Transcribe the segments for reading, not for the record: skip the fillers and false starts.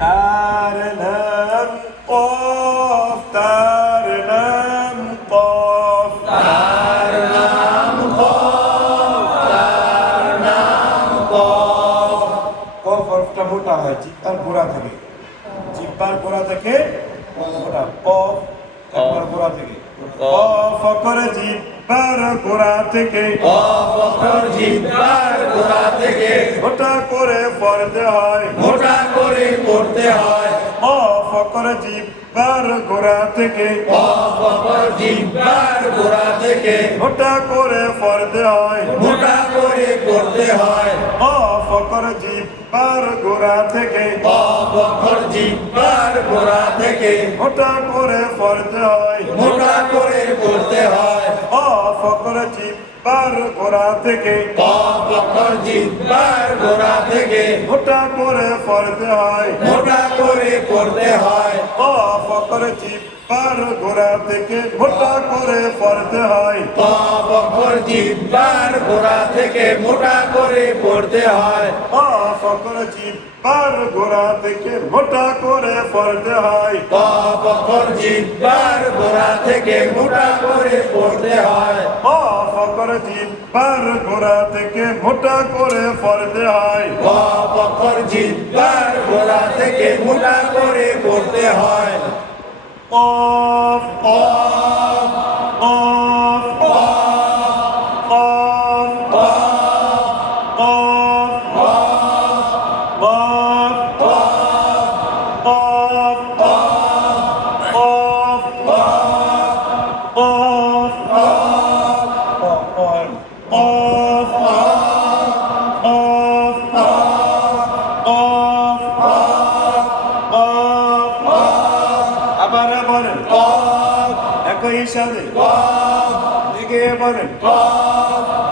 আর নাম কফ, তার নাম কফ, তার নাম কফ, তার নাম কফ। কফ হরফটা মোটা হয় জিহ্বার গোড়া থেকে, জিহ্বার গোড়া থেকে মোটা। কফ একবার গোড়া থেকে, কফ করে জিহ্বার গোড়া থেকে, কফ অক্ষর জিহ্বার গোড়া থেকে মোটা করে পড়তে হয়, মোটা করে পড়তে হয়। কফ করে জিহ্বার গোড়া থেকে, কফ অক্ষর জিহ্বার গোড়া থেকে মোটা করে পড়তে হয়, মোটা করে পড়তে হয়। কফ করে জিহ্বার গোড়া থেকে, কফ অক্ষর জিহ্বার গোড়া থেকে মোটা করে পড়তে হয়, মোটা করে পড়তে হয়। কফ করে জিহ্বার গোড়া থেকে, কফ অক্ষর জিহ্বার গোড়া থেকে মোটা করে পড়তে হয়, মোটা করে পড়তে হয়। কফ করে জিহ্বার গোড়া থেকে, মোটা করে পড়তে হয়, কফ অক্ষর জিহ্বার গোড়া থেকে মোটা করে পড়তে হয়। কফ করে জিহ্বার গোড়া থেকে, মোটা করে পড়তে হয়, কফ অক্ষর জিহ্বার গোড়া থেকে মোটা করে পড়তে হয়। কফ করে জিহ্বার গোড়া থেকে, মোটা করে পড়তে হয়, কফ অক্ষর জিহ্বার গোড়া থেকে মোটা করে পড়তে হয়। কফ কফ কফ কফ কফ আবার বলেন একই সাথে দিকে বলেন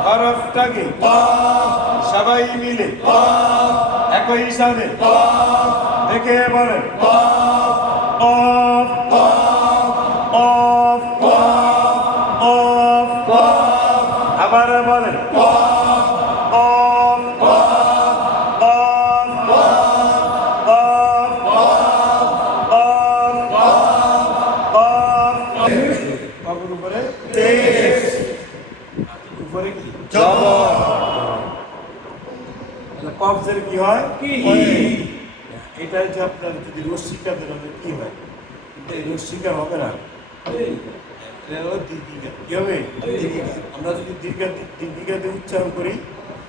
হরফটাকে সবাই মিলে একই সাথে দেখে বলেন কফ কফ কফ আবার বলেন কফ কফের উপরে উপরে কি কফজের কি হয় এটা যে আপনার যদি রস্বীকার দেন কি হয়, কিন্তু এই রস্বীকার হবে না, এটা হলো দীর্ঘিকা। কি হবে? আমরা যদি দীর্ঘিকা দিয়ে উচ্চারণ করি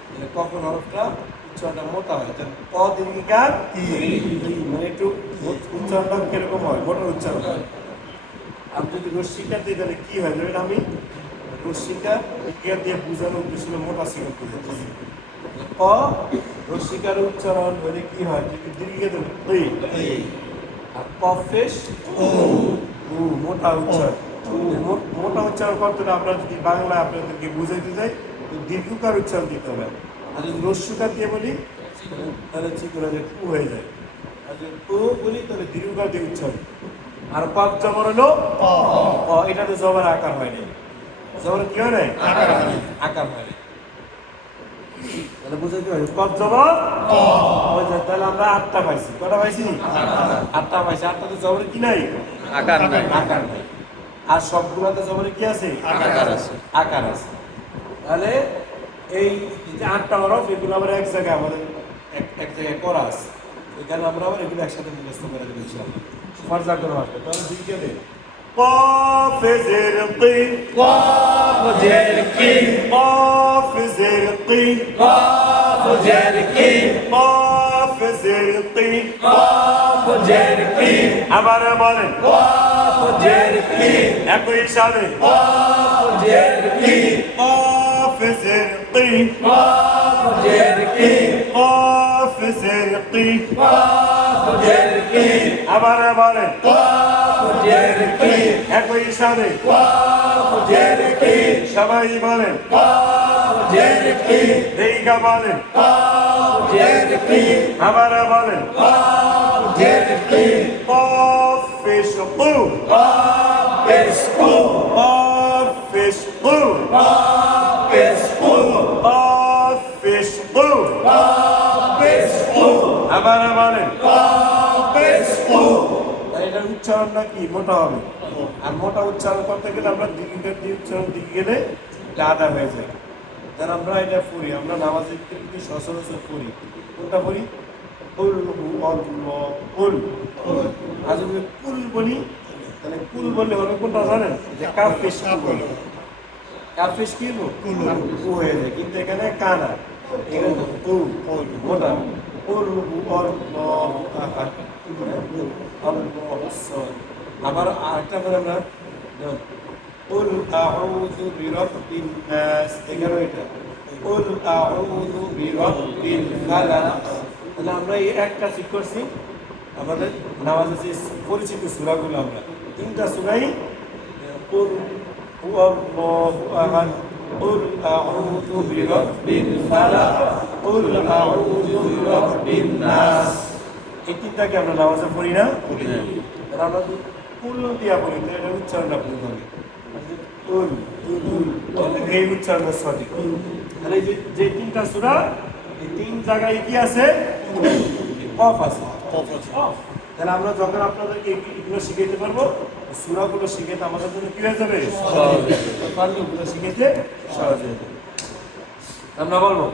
তাহলে কফের হরফটা উচ্চারণটা মোটা হয়, ক দীর্ঘিকার মানে একটু উচ্চারণটা কিরকম হয়, মোটা উচ্চারণ হয়। আমি যদি রস্বীকার দিই তাহলে কি হয়, ধরেন আমি রস্বীকার দীর্ঘিকা দিয়ে বোঝানোর উদ্দেশ্য মোটা শিকার করতেছি। ক রস্বীকার উচ্চারণ হলে কি হয়, যদি দীর্ঘিকা দেন আর কফেশ মোটা উচ্চারণ, মোটা উচ্চারণ করতে হলে আমরা যদি বাংলা আপনাদেরকে বুঝাইতে যাই তো দীর্ঘকার উচ্চারণ দিতে হবে। আর যদি রস্যকার দিয়ে বলি তাহলে ঠিক করে যে টু হয়ে যায়, আর যদি টু বলি তাহলে দীর্ঘকার দিয়ে উচ্চারণ। আর কফ জবর হলো এটাতে জবর আকার হয়নি, জবর কি হয় নাই আকার হয়। তাহলে বুঝাইতে পারি কফ জবর তাহলে আমরা আটটা পাইছি, কটা পাইছি? আটটা পাইছি। আটটাতে জবর কি নাই আকার নাই। আকার নাই। আর সবগুলোতে জবরে কি আছে আকার আছে। আকার আছে। তাহলে এই যে আটটা হরফ এগুলো আবার এক জায়গায় আমাদের এক জায়গায় করা আছে, এখানে আমরা আবার এগুলো একসাথে মুখস্থ করে দেবো ইনশাআল্লাহ। ফারজা করে আসবে তাহলে দুইটা দে قاف زر قي কফ জের কি قاف زر قي কফ জের কি قاف زر قي কফ জের কি আবার বলেন কফ জের কি একই সাথে কফ জের কি قاف زر قي কফ জের কি قاف زر قي কফ জের কি আবার বলেন কফ জের কি একই সাথে কফ জের কি সবাই বলেন কফ জের কি দীর্ঘ বলেন কফ জের কি আবার বলেন কফ জের কি قاف فيش قو কফ পেশ কু قاف فيش قو কফ পেশ কু قاف فيش قو কফ পেশ কু আবার বলেন কফ আর এটার উচ্চারণটা কি মোটা হবে। আর মোটা উচ্চারণ করতে গেলে আমরা দিকে উচ্চারণ দিকে গেলে এটা আদা হয়ে যায়। যারা আমরা এটা পড়ি, আমরা নামাজের ক্ষেত্রে সচরাচর পড়ি, কোনটা পড়ি? কুল হু আল্লাহ কুল। আর যদি কুল বলি তাহলে কুল বললে হবে কোনটা জানেন? যে কাফ পেশ বলে। কাফ পেশ কি কু হয়ে যায়, কিন্তু এখানে কানা, এখানে কু মোটা। কুল হু আল্লাহ আহাদ আল্লাহুস সামাদ। আবার আরেকটা বলে আমরা কুল আউযু বিরাব্বিন নাস, এখানে এটা কুল আউযু বিরাব্বিল ফালাক। তাহলে আমরা এই একটা ঠিক করছি। আমাদের নামাজের যে পরিচিত সূরাগুলো, আমরা তিনটা সূরাই কুল হুয়াল্লাহু আহাদ, কুল আউযু বিরাব্বিল ফালাক, কুল আউযু বিরাব্বিন নাস। এই তিনটাকে আমরা নামাজে পড়ি না? আর আমরা কুল দিয়া পড়ি, তো এটার উচ্চারণটা ভুল হবে। কুল এই উচ্চারণটা সঠিক। তাহলে এই যে তিনটা সূরা, এই তিন জায়গায় কি আছে? কফ আছে। তাহলে আমরা যখন আপনাদেরকে এগুলো শিখাইতে পারবো, সূরাগুলো শিখাইতে আমাদের জন্য কি হয়ে যাবে? এগুলো শিখাইতে সহজ হয়ে যাবে। আমরা বলবো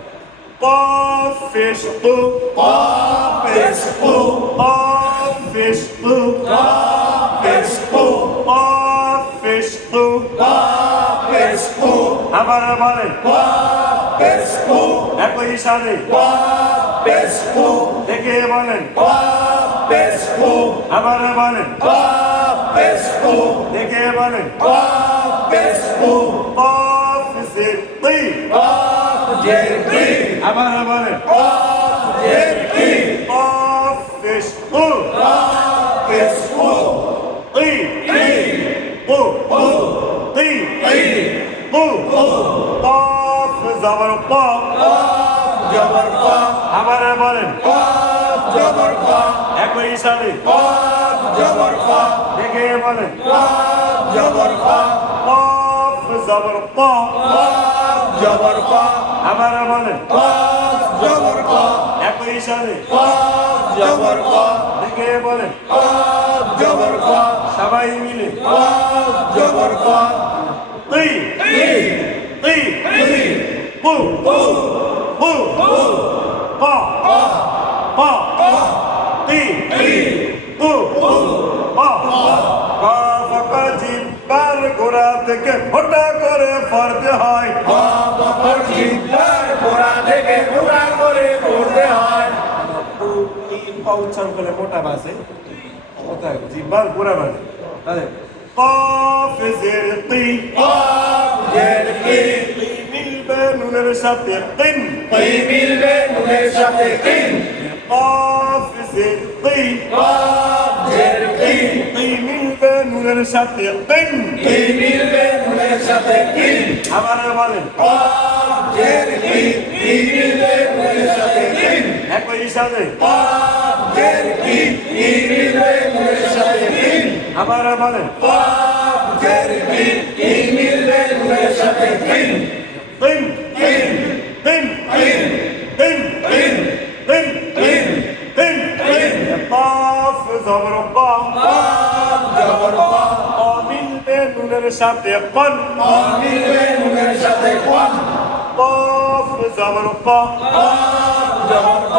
কফ পেশ কু, কফ পেশ কু, কফ পেশ কু, কফ পেশ কু, কফ পেশ কু, কফ পেশ কু। আবার বলেন কফ পেশ কু, একই সাথে কফ পেশ কু। দেখে বলেন কফ পেশ কু। আবার বলেন কফ পেশ কু। দেখে বলেন কফ পেশ কু। কফ জের তি, কফ জের তি। আবার বলেন কফ জের তি। কফ পেশ কু, কফ পেশ কু। তি তি কু কু তি তি কু কু। কফ জবর ক, কফ জবর ক। আবার বলেন কফ জবর ক। একই সাথে কফ জবর ক। দেখে বলেন কফ জবর ক। কফ জবর ক, কফ জবর ক। আবার বলেন কফ জবর ক। একই সাথে কফ জবর ক। দেখে বলেন কফ জবর ক। সবাই মিলে কফ জবর ক। তি তি তি তি কু কু কু কু। ক ক ক তি তি কু কু ক। কফ কা জিব্বার গোড়া থেকে ফোঁটা করে পড়তে হয়। কফ অক্ষর জিহ্বার গোড়া থেকে মোটা করে পড়তে হয়। উচ্চারণ করলে মোটা বাজে, কোথায় জিব্বার গোড়া বাজে। তাহলে কফ জের তি, কফ জের কি। তি মিলবে নুনের সাথে তিন। কি মিলবে নুনের সাথে তিন। কফ জের তি, কফ জের কি। তি মিলবে নুনের সাথে তিন। কি মিলবে নুনের সাথে তিন। আবার বলেন কফ জের কি। কি মিলবে নুনের সাথে তিন। একই সাথে কফ জের কি। কি মিলবে নুনের সাথে তিন। আবার বলেন কফ জের কি। কি মিলবে নুনের সাথে তিন। তিন তিন তিন তিন তিন তিন তিন তিন তিন তিন। কফ জবর ক, কফ জবর ক। ক মিলবে নুনের সাথে কন। কফ মিলবে নুনের সাথে কোন। কফ জবর ক, কফ জবর ক।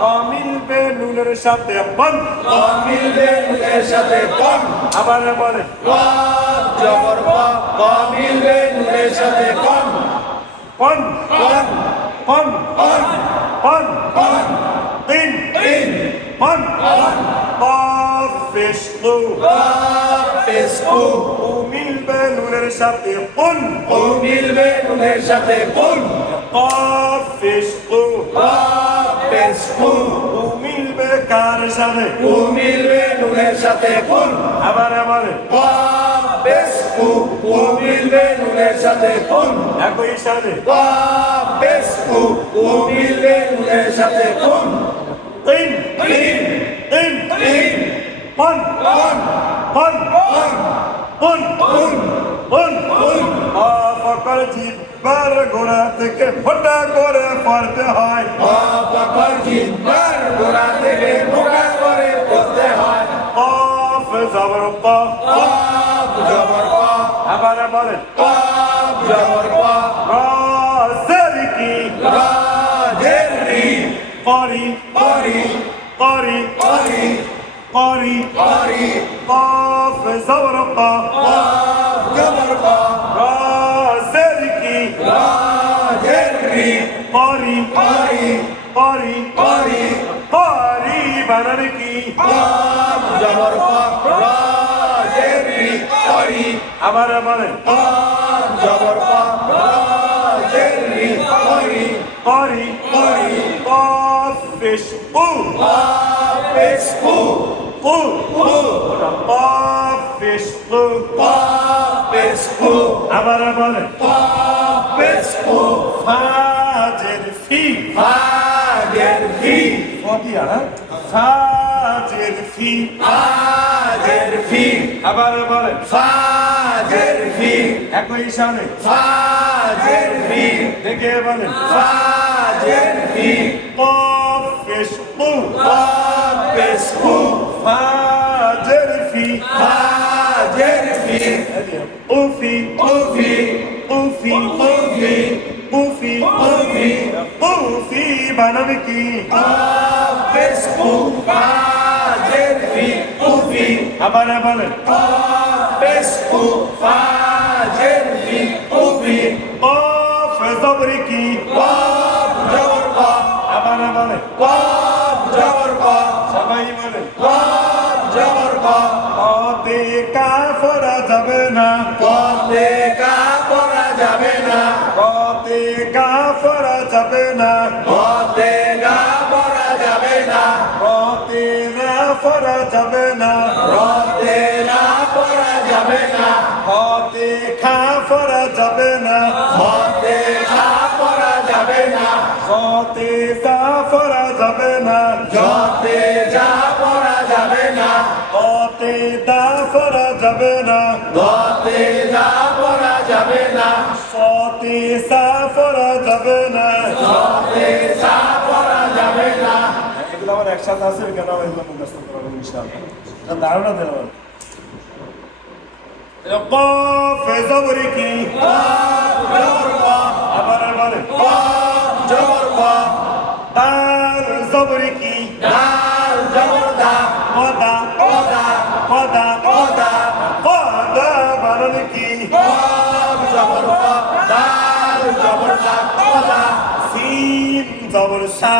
ক মিলবে নুনের সাথে কন। কফ মিলবে নুনের সাথে কোন। আবার বলেন কফ জবর ক। কফ মিলবে নুনের সাথে কোন। কন কোন কন কোন কন কোন। তিন তিন কন। কোন। কফ পেশ কু, কফ পেশ কু। কু মিলবে নুনের সাথে কুন। কু মিলবে নুনের সাথে কোন। কফ পেশ কু, কফ পেশ কু। কু মিলবে কার সাথে? কু মিলবে নুনের সাথে কোন। আবার বলেন কফ পেশ কু। কু মিলবে নুনের সাথে কোন। একই সাথে কফ পেশ কু। কু মিলবে নুনের সাথে কোন। তিন তিন তিন তিন কন কোন কন কোন কন কোন কন কোন। কফ অক্ষর জিহ্বার গোড়া থেকে ফোঁটা করে পড়তে হয়। কফ অক্ষর জিহ্বার গোড়া থেকে মোটা করে পড়তে জবর ক কফ জবর ক আবার বলেন কফ জবর ক র জের কি রা জের রি করি করি করি করি করি করি কফ জবর ক কফ জবর ক র জের কি রা জের রি করি করি করি করি করি বানান কি কফ জবর ক রা জের রি করি আবার বলেন কফ জবর ক রা জের রি করি করি করি কফ পেশ উ কফ পেশ কু উ কু কফ পেশ উ কফ পেশ কু আবার বলেন কফ পেশ কু ফাজের ফি ফাজের ফি ফদিয়া না ফাজের ফি ফাজের ফি আবার বলেন ফাজের ফি একই সামনে ফাজের ফি দেখে বলেন ফাজের ফি কফ পেশ উ কফ পেশ কু ফাজের ফি ফাজের ফি উফি উফি উফি উফি উফি উফি উফি বানান কি কফ পেশ কু ফাজের ফি উফি আবার বলেন কফ পেশ কু ফাজের ফি উফি কফ জবর কি কফ জবর ক আবার বলেন কফ জবর ক সবাই বলেন কফ জবর ক কতে কাফরা যাবে না কতে কা পড়া যাবে না কতে কাফরা যাবে না কতে গা পড়া যাবে না কতে রাফরা যাবে না রতে না পড়া যাবে না কতে খাফরা যাবে না কতে খা পড়া যাবে না কতে জাফরা যাবে না যতে যা পড়া যাবে না কতে দাফরা যাবে না দতে যা পড়া যাবে না সতে সাফরা যাবে না দতে সা পড়া যাবে না এগুলো আমার একসাথে আছে কেন এগুলো মুখস্থ করবো ইনশাআল্লাহ ধারণা দিলাম কফ জবর কি কফ জবর ক আবার বলেন কফ জবর ক দাল জবর কি দাল জবর দা কদা কদা কদা কদা কদা বানান কি কফ জবর ক দাল জবর দা কদা সিন জবর সা